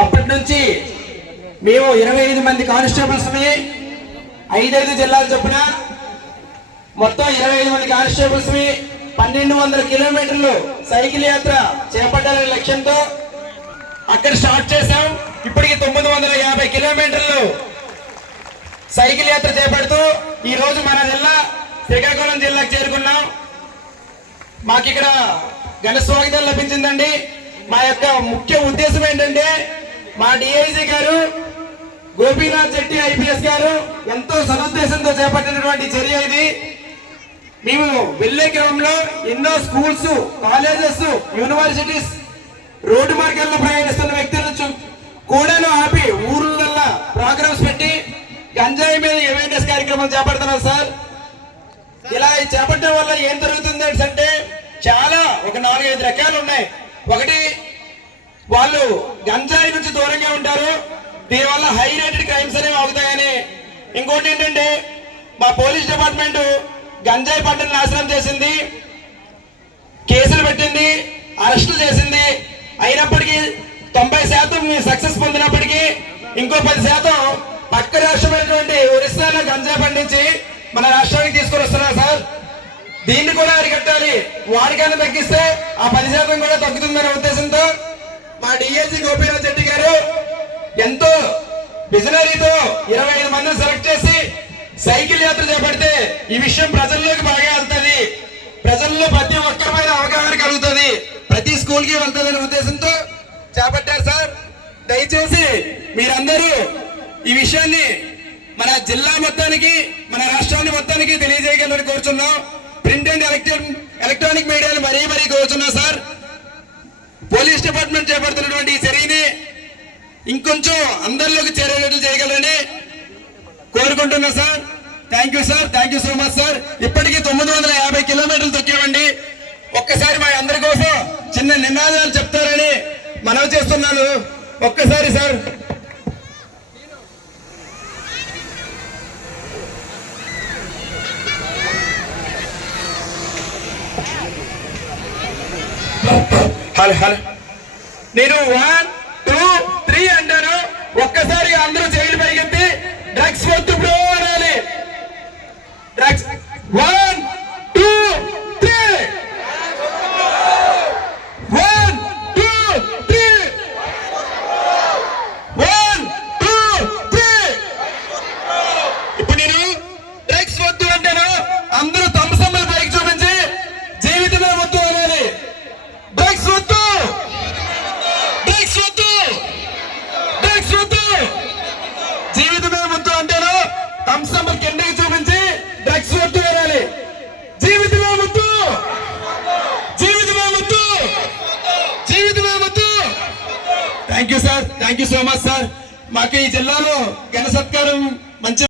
అప్పటి నుంచి మేము ఇరవై ఐదు మంది కానిస్టేబుల్స్ని ఐదైదు జిల్లాలు చొప్పున మొత్తం ఇరవై ఐదు మంది కానిస్టేబుల్స్ పన్నెండు వందల కిలోమీటర్లు సైకిల్ యాత్ర చేపట్టాలనే లక్ష్యంతో అక్కడ స్టార్ట్ చేశాం. ఇప్పటికి తొమ్మిది వందల యాభై కిలోమీటర్లు సైకిల్ యాత్ర చేపడుతూ ఈ రోజు మన జిల్లా శ్రీకాకుళం జిల్లాకు చేరుకున్నాం. మాకు ఇక్కడ ఘన స్వాగతం లభించిందండి. మా యొక్క ముఖ్య ఉద్దేశం ఏంటంటే మా డిఐజీ గారు గోపీనాథ్ శెట్టి ఐపీఎస్ గారు ఎంతో సదుద్దేశంతో చేపట్టినటువంటి చర్య ఇది. మేము వెళ్ళే క్రమంలో ఎన్నో స్కూల్స్ కాలేజెస్ యూనివర్సిటీస్ రోడ్డు మార్గాల్లో ప్రయాణిస్తున్న వ్యక్తులను కూడాను ఆపి ఊర్లల్లో ప్రోగ్రామ్స్ పెట్టి గంజాయి మీద అవేర్నెస్ కార్యక్రమం చేపడుతున్నాం సార్. ఇలా చేపట్టడం వల్ల ఏం జరుగుతుంది అంటే చాలా ఒక నాలుగైదు రకాలు ఉన్నాయి. ఒకటి వాళ్ళు గంజాయి నుంచి దూరంగా ఉంటారు. దీనివల్ల హై రేటెడ్ క్రైమ్స్ అనేవి అవుతాయని ఇంకోటి ఏంటంటే మా పోలీస్ డిపార్ట్మెంట్ గంజాయి పంటను నాశనం చేసింది కేసులు పెట్టింది అరెస్టులు చేసింది. అయినప్పటికీ తొంభై శాతం సక్సెస్ పొందినప్పటికీ ఇంకో పది శాతం పక్క రాష్ట్రమైనటువంటి ఒరిస్సాలో గంజాయి పండించి మన రాష్ట్రానికి తీసుకొని వస్తున్నారు సార్ దీన్ని కూడా అరికట్టాలి వారికైనా తగ్గిస్తే ఆ పది శాతం కూడా తగ్గుతుందనే ఉద్దేశంతో మా డిఎస్సి గోపీనాథ్ రెడ్డి గారు ఎంతో విజనరీతో ఇరవై ఐదు మందిని సెలెక్ట్ చేసి సైకిల్ యాత్ర చేపడితే ఈ విషయం ప్రజల్లోకి బాగా వెళ్తుంది. ప్రజల్లో ప్రతి ఒక్కరి మీద అవగాహన కలుగుతుంది. ప్రతి స్కూల్కి వెళ్తుందనే ఉద్దేశంతో చేపట్టారు సార్. దయచేసి మీరందరూ ఈ విషయాన్ని మన జిల్లా మొత్తానికి మన రాష్ట్రాన్ని మొత్తానికి తెలియజేయగలని కోరుచున్నాం. అండ్ ఎలక్ట్రానిక్ మీడియాలు మరీ మరీ కోరుతున్నా సార్. పోలీస్ డిపార్ట్మెంట్ చేపడుతున్నటువంటి ఈ చర్యని ఇంకొంచెం అందరిలోకి చేరేటట్లు చేయగలని కోరుకుంటున్నా sir. Thank you sir thank you so much sir ఇప్పటికీ తొమ్మిది వందల యాభై కిలోమీటర్లు తొక్కామండి. ఒక్కసారి మా అందరి కోసం చిన్న నినాదాలు చెప్తారని మనవి చేస్తున్నాను. ఒక్కసారి సార్ హలో హలో నేను వన్ టూ త్రీ అంటాను. ఒక్కసారి అందరూ చేతులు పైకెత్తి డ్రగ్స్ వద్దు బ్రో అనాలి. Drugs one two three one two three one two three ఇప్పుడు నేను డ్రగ్స్ వద్దు అంటాను. అందరూ తమసమ్మల పైకి చూపించి జీవితమే వద్దు అనాలి డ్రగ్స్ వద్దు డ్రగ్స్ వద్దు డ్రగ్స్ వద్దు జీవితమే ముందు అంటాను తంసమ్మ కిందకి చూపించి డ్రగ్స్ వద్దు అనాలి జీవితమే ముందు జీవితమే ముందు జీవితమే ముందు thank you sir thank you so much sir మాకు ఈ జిల్లాలో ఘన సత్కారం మంచి